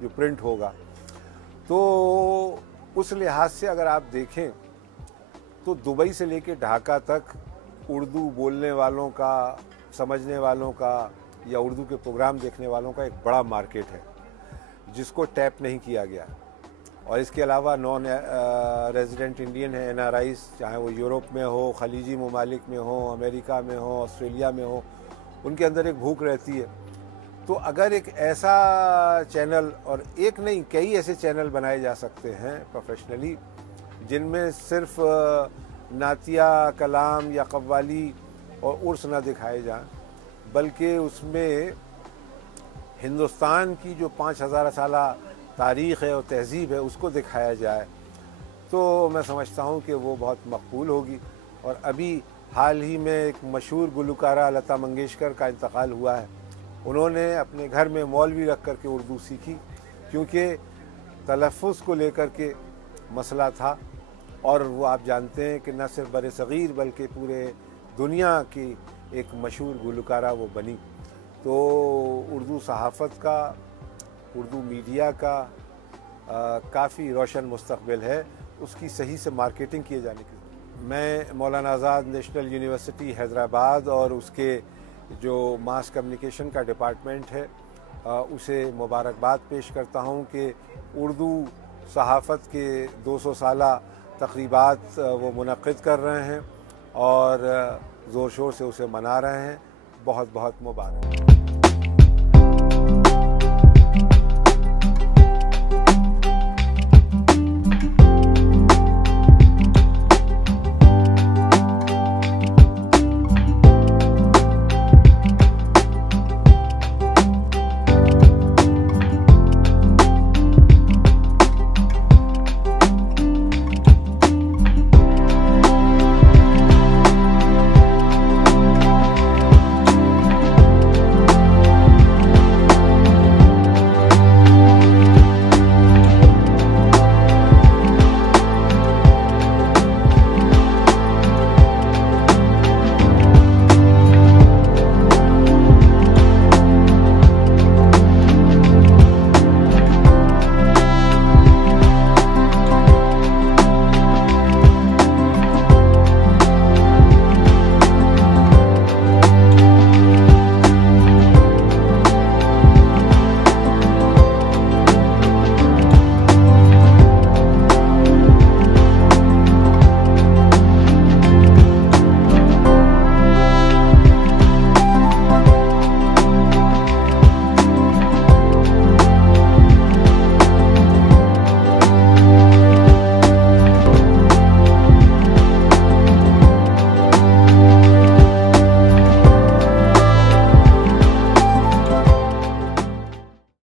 जो प्रिंट होगा। तो उस लिहाज से अगर आप देखें तो दुबई से लेके ढाका तक उर्दू बोलने वालों का, समझने वालों का या उर्दू के प्रोग्राम देखने वालों का एक बड़ा मार्केट है जिसको टैप नहीं किया गया। और इसके अलावा नॉन रेजिडेंट इंडियन है, NRIs, चाहे वो यूरोप में हो, खलीजी ममालिक में हो, अमेरिका में हो, ऑस्ट्रेलिया में हो, उनके अंदर एक भूख रहती है। तो अगर एक ऐसा चैनल, और एक नहीं कई ऐसे चैनल बनाए जा सकते हैं प्रोफेशनली, जिनमें सिर्फ नातिया, कलाम या कव्वाली और उर्स ना दिखाए जाएं, बल्कि उसमें हिंदुस्तान की जो 5000 साला तारीख़ है और तहज़ीब है उसको दिखाया जाए, तो मैं समझता हूँ कि वो बहुत मकबूल होगी। और अभी हाल ही में एक मशहूर गुलकारा लता मंगेशकर का इंतकाल हुआ है। उन्होंने अपने घर में मौलवी रख कर के उर्दू सीखी, क्योंकि तलफ़्फ़ुज़ को लेकर के मसला था। और वो आप जानते हैं कि न सिर्फ बर सग़ीर बल्कि पूरे दुनिया की एक मशहूर गुलकारा वो बनी। तो उर्दू सहाफ़त का, उर्दू मीडिया का काफ़ी रोशन मुस्तक़बिल है, उसकी सही से मार्केटिंग किए जाने की। मैं मौलाना आज़ाद नेशनल यूनिवर्सिटी हैदराबाद और उसके जो मास कम्युनिकेशन का डिपार्टमेंट है उसे मुबारकबाद पेश करता हूँ कि उर्दू सहाफ़त के 200 साला तक़रीबात वो मुनक़्क़िद कर रहे हैं और ज़ोर शोर से उसे मना रहे हैं। बहुत बहुत मुबारक।